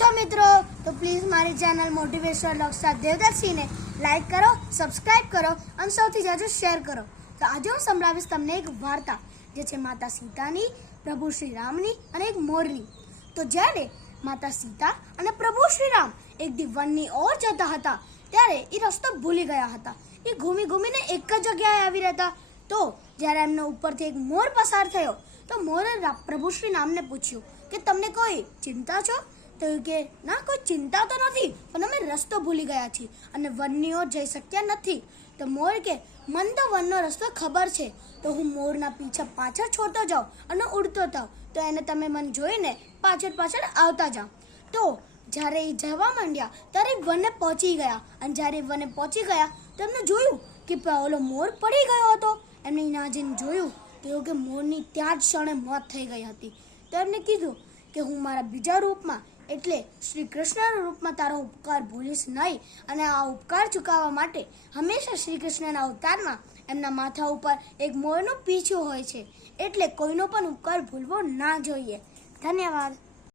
છો મિત્રો? તો પ્લીઝ મારી ચેનલ મોટિવેશનલ લક્ષા દેવદાસીને લાઈક કરો, સબસ્ક્રાઇબ કરો અને સૌથી જાજો શેર કરો. તો આજે હું સંભળાવીશ તમને એક વાર્તા જે છે માતા સીતાની, પ્રભુ શ્રી રામની અને એક મોરની. તો જ્યારે માતા સીતા અને પ્રભુ શ્રી રામ એક દી વનની ઓર જતા હતા ત્યારે એ રસ્તો ભૂલી ગયા હતા. એ ઘૂમીને એક જ જગ્યાએ આવી રહેતા. તો જ્યારે એમના ઉપરથી એક મોર પસાર થયો તો મોરે પ્રભુ શ્રી રામને પૂછ્યું કે તમને કોઈ ચિંતા છો? તો કે ના, કોઈ ચિંતા તો નથી, પણ અમે રસ્તો ભૂલી ગયા છીએ અને વનની ઓર જઈ શક્યા નથી. તો મોર કે મને તો વનનો રસ્તો ખબર છે, તો હું મોરના પીછા પાછળ છોડતો જાઉં અને ઉડતો થાવ, તો એને તમે મને જોઈને પાછળ આવતા જાઓ. તો જ્યારે એ જવા માંડ્યા ત્યારે વને પહોંચી ગયા અને જ્યારે વને પહોંચી ગયા તો એમને જોયું કે ઓલો મોર પડી ગયો હતો. એમને ના જઈને જોયું તો કે મોરની ત્યાં જ ક્ષણે મોત થઈ ગઈ હતી. તો એમને કીધું કે હું મારા બીજા રૂપમાં એટલે શ્રી કૃષ્ણના રૂપમાં તારો ઉપકાર ભૂલીશ નહીં, અને આ ઉપકાર ચૂકવવા માટે હંમેશા શ્રી કૃષ્ણના અવતારમાં એમના માથા ઉપર એક મોરનું પીછું હોય છે, એટલે કોઈનો પણ ઉપકાર ભૂલવો ના જોઈએ. ધન્યવાદ.